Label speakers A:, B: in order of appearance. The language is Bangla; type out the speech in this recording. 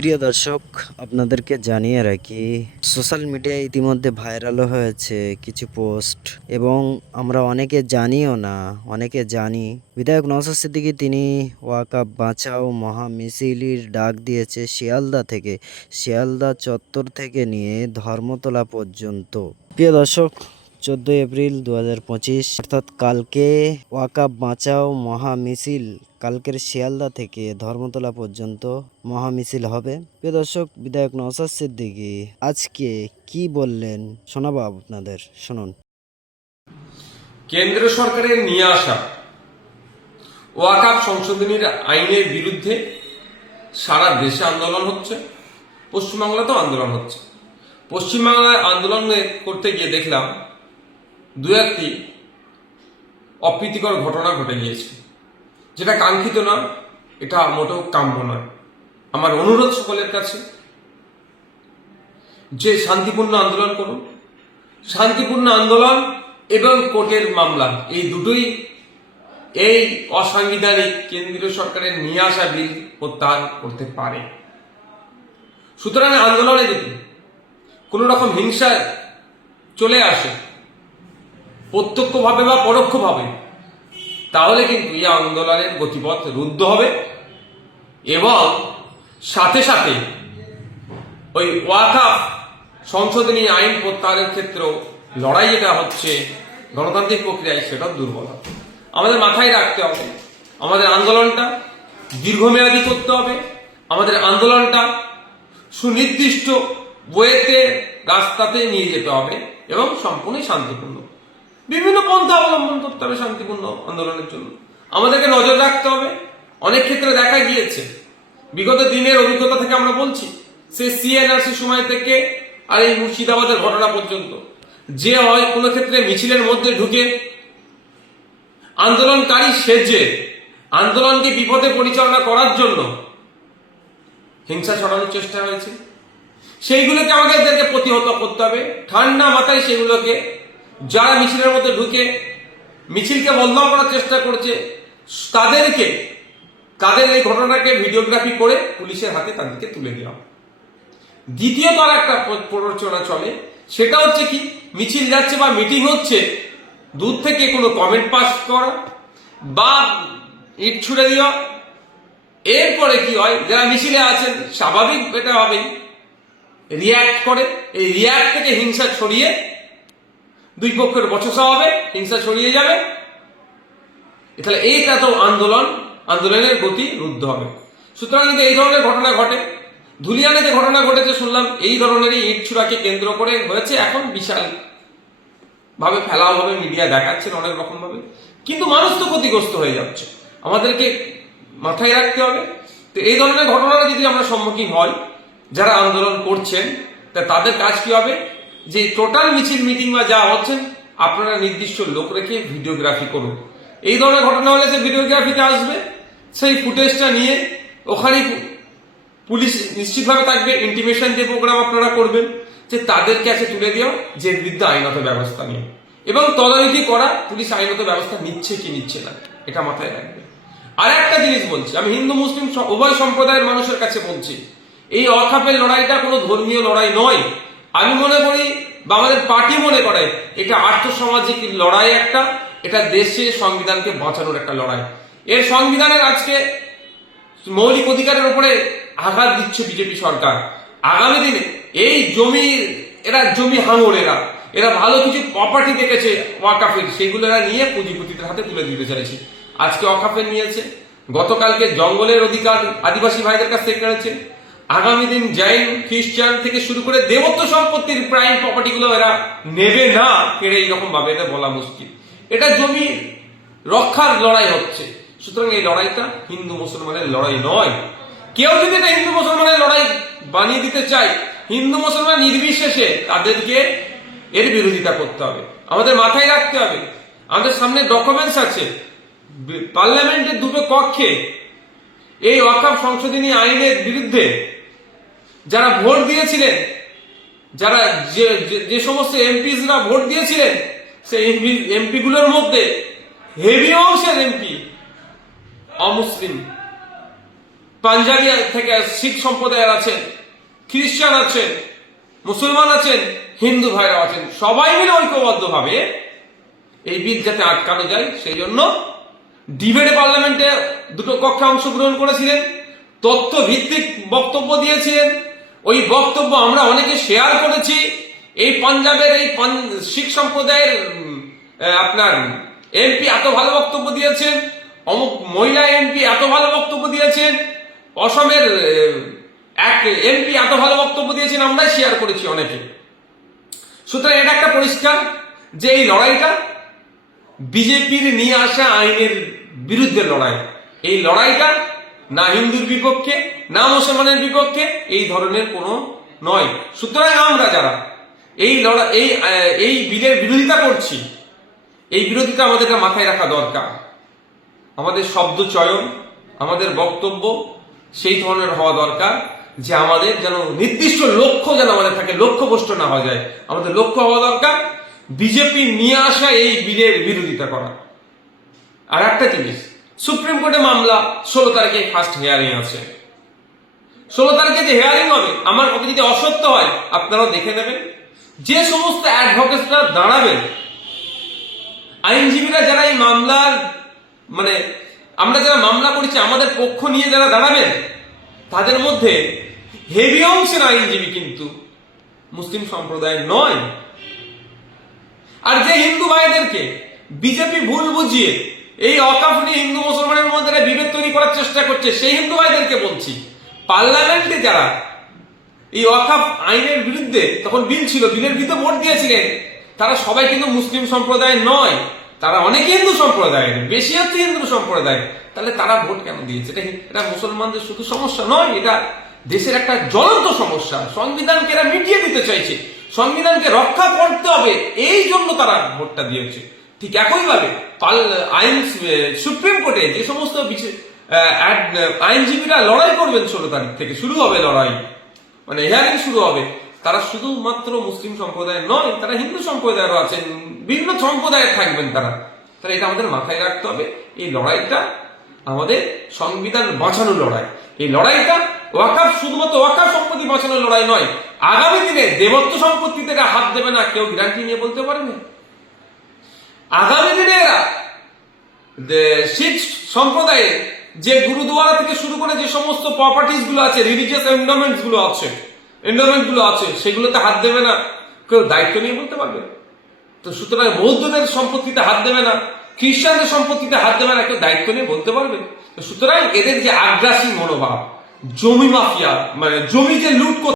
A: প্রিয় দর্শক, আপনাদেরকে জানিয়ে রাখি, সোশ্যাল মিডিয়ায় ইতিমধ্যে ভাইরালও হয়েছে কিছু পোস্ট এবং আমরা অনেকে জানিও না, অনেকে জানি। বিধায়ক নওশাদ সিদ্দিকী তিনি ওয়াকাপ বাঁচাও মহা মিছিলির ডাক দিয়েছে শিয়ালদা থেকে, শিয়ালদা চত্বর থেকে নিয়ে ধর্মতলা পর্যন্ত। প্রিয় দর্শক চোদ্দোই এপ্রিল দু হাজার পঁচিশ, অর্থাৎ কালকে ওয়াকাপ বাঁচাও মহা মিছিল কালকের শিয়ালদা থেকে ধর্মতলা পর্যন্ত মহা মিছিল হবে। প্রিয় দর্শক, বিধায়ক নওশাদ সিদ্দিকী, আজকে কি বললেন? শোনাবো আপনাদের, শুনুন।
B: কেন্দ্র সরকারের নিয়ে আসা ওয়াকাপ সংশোধনীর আইনের বিরুদ্ধে সারা দেশে আন্দোলন হচ্ছে, পশ্চিমবাংলাতেও আন্দোলন হচ্ছে। পশ্চিমবাংলায় আন্দোলন করতে গিয়ে দেখলাম দু একটি অপ্রীতিকর ঘটনা ঘটে গিয়েছে। যেটা কাঙ্ক্ষিত না এটা মোটেও কাম্য নয়। আমার অনুরোধ সকলের কাছে, যে শান্তিপূর্ণ আন্দোলন করুন। শান্তিপূর্ণ আন্দোলন এবং কোর্টের মামলা, এই দুটোই এই অসাংবিধানিক কেন্দ্রীয় সরকারের নিয়ে আসা বিল প্রত্যাহার করতে পারে। সুতরাং আন্দোলনে যদি কোন রকম হিংসা চলে আসে প্রত্যক্ষভাবে বা পরোক্ষভাবে, তাহলে কিন্তু এই আন্দোলনের গতিপথ রুদ্ধ হবে এবং সাথে সাথে ওই ওয়াকাফ সংশোধনী আইন প্রত্যাহারের ক্ষেত্রেও লড়াই যেটা হচ্ছে, গণতান্ত্রিক প্রক্রিয়ায় সেটা দুর্বল আমাদের মাথায় রাখতে হবে, আমাদের আন্দোলনটা দীর্ঘমেয়াদী করতে হবে, আমাদের আন্দোলনটা সুনির্দিষ্ট বইয়েতে রাস্তাতে নিয়ে যেতে হবে এবং সম্পূর্ণ শান্তিপূর্ণ। বিভিন্ন পন্থা অবলম্বন করতে হবে শান্তিপূর্ণ আন্দোলনের জন্য। আমাদেরকে নজর রাখতে হবে। অনেক ক্ষেত্রে দেখা গিয়েছে, বিগত দিনের অভিজ্ঞতা থেকে আমরা বলছি সে সিএনআরসি সময় থেকে আর এই মুর্শিদাবাদের ঘটনা পর্যন্ত। যে হয় কোনো ক্ষেত্রে মিছিলের মধ্যে ঢুকে আন্দোলনকারী সেজে আন্দোলনকে বিপদে পরিচালনা করার জন্য হিংসা ছড়ানোর চেষ্টা হয়েছে। সেইগুলোকে আমাদেরকে প্রতিহত করতে হবে। ঠান্ডা মাথায় সেগুলোকে যারা মিছিলের মধ্যে ঢুকে মিছিলকে বন্ধ করার চেষ্টা করছে, তাদেরকে, তাদের এই ঘটনাকে ভিডিওগ্রাফি করে পুলিশের হাতে তাদেরকে তুলে দেওয়া দ্বিতীয় তার একটা প্ররোচনা চলে, সেটা হচ্ছে কি, মিছিল যাচ্ছে বা মিটিং হচ্ছে, দূর থেকে কোনো কমেন্ট পাস করা বা ইট ছুড়ে দেওয়া। এরপরে কি হয়, যারা মিছিলে আছেন, স্বাভাবিক এটা হবেই রিয়াক্ট করে, এই রিয়াক্ট থেকে হিংসা ছড়িয়ে দুই পক্ষের বচসা হবে, হিংসা ছড়িয়ে যাবে। তাহলে এইটা তো আন্দোলন, আন্দোলনের গতি রুদ্ধ হবে। সুতরাং যদি এই ধরনের ঘটনা ঘটে। ধুলিয়ানে যে ঘটনা ঘটেছে, শুনলাম এই ধরনেরই ইট ছুড়াকে কেন্দ্র করে হয়েছে, এখন বিশাল ভাবে ফেলাও হবে, মিডিয়া দেখাচ্ছেন অনেক রকম ভাবে কিন্তু মানুষ তো ক্ষতিগ্রস্ত হয়ে যাচ্ছে। আমাদেরকে মাথায় রাখতে হবে। তো এই ধরনের ঘটনার যদি আমরা সম্মুখীন হই, যারা আন্দোলন করছেন, তা তাদের কাজ কি হবে? যে টোটাল মিছিল মিটিং বা যা হচ্ছে, আপনারা নির্দিষ্ট লোক রেখে ভিডিওগ্রাফি করুন। এই ধরনের ঘটনা হলে সে ভিডিওগ্রাফিতে আসবে, সেই ফুটেজটা নিয়ে ওখানেই পুলিশ নিশ্চিতভাবে থাকবে ইন্টিমেশন যে প্রোগ্রাম আপনারা করবেন, যে তাদের কাছে তুলে দেওয়া যে বিরুদ্ধে আইনত ব্যবস্থা নিয়ে। এবং তদারকি করা পুলিশ আইনত ব্যবস্থা নিচ্ছে কি নিচ্ছে না, এটা মাথায় রাখবে। আর একটা জিনিস বলছি, আমি হিন্দু, মুসলিম উভয় সম্প্রদায়ের মানুষের কাছে বলছি, এই অখাপের লড়াইটা কোনো ধর্মীয় লড়াই নয় আমি মনে করি বা আমাদের পার্টি মনে করে এটা আর্থসামাজিক লড়াই একটা, এটা দেশে সংবিধানকে বাঁচানোর একটা লড়াই। এর সংবিধানের আজকে মৌলিক অধিকারের উপরে আঘাত দিচ্ছে বিজেপি সরকার। আগামী দিনে এই জমি, এরা জমি হাঙর, এরা। এরা ভালো কিছু প্রপার্টি দেখেছে, ওয়াকাফের। সেগুলো এরা নিয়ে পুঁজিপতিদের হাতে তুলে দিতে চাইছে। আজকে ওয়াকাফের নিয়েছে। গতকালকে জঙ্গলের অধিকার আদিবাসী ভাইদের কাছ থেকে কেড়েছে আগামী দিন জৈন, খ্রিস্টান থেকে শুরু করে দেবত্ব সম্পত্তির প্রাইম প্রপার্টিগুলো এরা নেবে না, কেড়ে এইরকম ভাবে এটা বলা মুশকিল। এটা জমি রক্ষার লড়াই হচ্ছে। সুতরাং এই লড়াইটা হিন্দু মুসলমানের লড়াই নয়। কেউ যদি এটা হিন্দু মুসলমানের লড়াই বানিয়ে দিতে চায়, হিন্দু মুসলমান নির্বিশেষে তাদেরকে এর বিরোধিতা করতে হবে। আমাদের মাথায় রাখতে হবে। আমাদের সামনে ডকুমেন্টস আছে। পার্লামেন্টের দুটো কক্ষে এই ওয়াকাফ সংশোধনী আইনের বিরুদ্ধে যারা ভোট দিয়েছিলেন, যারা যে, যে- সমস্ত এমপিসরা ভোট দিয়েছিলেন, সেই এমপি গুলোর মধ্যে হেভি অংশের এমপি অমুসলিম। পাঞ্জাবি থেকে শিখ সম্প্রদায়ের আছেন, খ্রিস্টান আছেন, মুসলমান আছেন, হিন্দু ভাইরা আছেন। সবাই মিলে ঐক্যবদ্ধভাবে এই বিল যাতে আটকানো যায়, সেই জন্য ডিবেটে পার্লামেন্টে দুটো কক্ষে অংশগ্রহণ করেছিলেন তথ্য ভিত্তিক বক্তব্য দিয়েছিলেন ওই বক্তব্য আমরা অনেকে শেয়ার করেছি। এই পাঞ্জাবের, এই শিখ সম্প্রদায়ের আপনার এমপি এত ভালো বক্তব্য দিয়েছেন, অমুক মহিলা এমপি এত ভালো বক্তব্য দিয়েছেন, অসমের এক এমপি এত ভালো বক্তব্য দিয়েছেন, আমরাই শেয়ার করেছি অনেকে। সুতরাং এটা একটা পরিষ্কার যে এই লড়াইটা বিজেপির নিয়ে আসা আইনের বিরুদ্ধে লড়াই। এই লড়াইটা না হিন্দুর বিপক্ষে, না মুসলমানের বিপক্ষে, এই ধরনের কোনো নয়। সুতরাং আমরা যারা এই লড়া, এই এই বিলের বিরোধিতা করছি, এই বিরোধিতা আমাদেরকে মাথায় রাখা দরকার। আমাদের শব্দ চয়ন, আমাদের বক্তব্য, সেই ধরনের হওয়া দরকার যে আমাদের যেন নির্দিষ্ট লক্ষ্য যেন আমাদের থাকে লক্ষ্যভ্রষ্ট না হওয়া যায়। আমাদের লক্ষ্য হওয়া দরকার বিজেপি নিয়ে আসা এই বিলের বিরোধিতা করা। আর একটা জিনিস সুপ্রিম কোর্টে মামলা ষোলো তারিখে ফার্স্ট হিয়ারিং আছে। ষোলো তারিখে যে হেয়ারিং হবে, আমার কথা যদি অসত্য হয়, আপনারাও দেখে নেবেন। যে সমস্ত অ্যাডভোকেটরা দাঁড়াবেন, আইনজীবীরা যারা এই মামলার মানে আমরা যারা মামলা করেছি, আমাদের পক্ষ নিয়ে যারা দাঁড়াবেন, তাদের মধ্যে হেভি অংশের আইনজীবী কিন্তু মুসলিম সম্প্রদায়ের নয়। আর যে হিন্দু ভাইদেরকে বিজেপি ভুল বুঝিয়ে এই অকাফ নিয়ে হিন্দু মুসলমানের মধ্যে বিভেদ তৈরি করার চেষ্টা করছে, সেই হিন্দু ভাইদেরকে বলছি। পার্লামেন্টে যারা এই ওয়াকাফ আইনের বিরুদ্ধে তখন বিল ছিল, বিলের বিরুদ্ধে ভোট দিয়েছিলেন, তারা সবাই কিন্তু মুসলিম সম্প্রদায় নয়, তারা অনেকে হিন্দু সম্প্রদায়ের, বেশি হচ্ছে হিন্দু সম্প্রদায়, তাহলে তারা ভোট কেন দিয়েছে? এটা এটা মুসলমানদের শুধু সমস্যা নয়, এটা দেশের একটা জ্বলন্ত সমস্যা, সংবিধানকে এরা মিটিয়ে দিতে চাইছে, সংবিধানকে রক্ষা করতে হবে, এই জন্য তারা ভোটটা দিয়েছে। ঠিক একইভাবে আইন সুপ্রিম কোর্টে যে সমস্ত আইনজীবীরা লড়াই করবেন ষোলো তারিখ থেকে, শুরু হবে লড়াই। মানে হিয়ারিং শুরু হবে। তারা শুধুমাত্র মুসলিম সম্প্রদায়ের নয়, তারা হিন্দু সম্প্রদায়েরও আছেন, বিভিন্ন সম্প্রদায়ের থাকবেন তারা। তাহলে এটা আমাদের মাথায় রাখতে হবে, এই লড়াইটা আমাদের সংবিধান বাঁচানোর লড়াই। এই লড়াইটা ওয়াকাফ শুধুমাত্র ওয়াকাফ সম্পত্তি বাঁচানোর লড়াই নয়। আগামী দিনে দেবত্ব সম্পত্তি থেকে হাত দেবে না, কেউ গ্যারান্টি নিয়ে বলতে পারেনি আগামী দিনে এরা শিখ সম্প্রদায়ের যে গুরুদুয়ারা থেকে শুরু করে যে সমস্ত প্রপার্টিজগুলো আছে রিলিজিয়াস এন্ডোমেন্টসগুলো আছে এন্ডোমেন্টগুলো আছে, সেগুলোতে হাত দেবে না। কেউ দায়িত্ব নিয়ে বলতে পারবে তো সুতরাং বৌদ্ধদের সম্পত্তিতে হাত দেবে না, খ্রিস্টানদের সম্পত্তিতে হাত দেবে না, কেউ দায়িত্ব নিয়ে বলতে পারবে সুতরাং এদের যে আগ্রাসী মনোভাব, জমি মাফিয়া মানে জমি যে লুট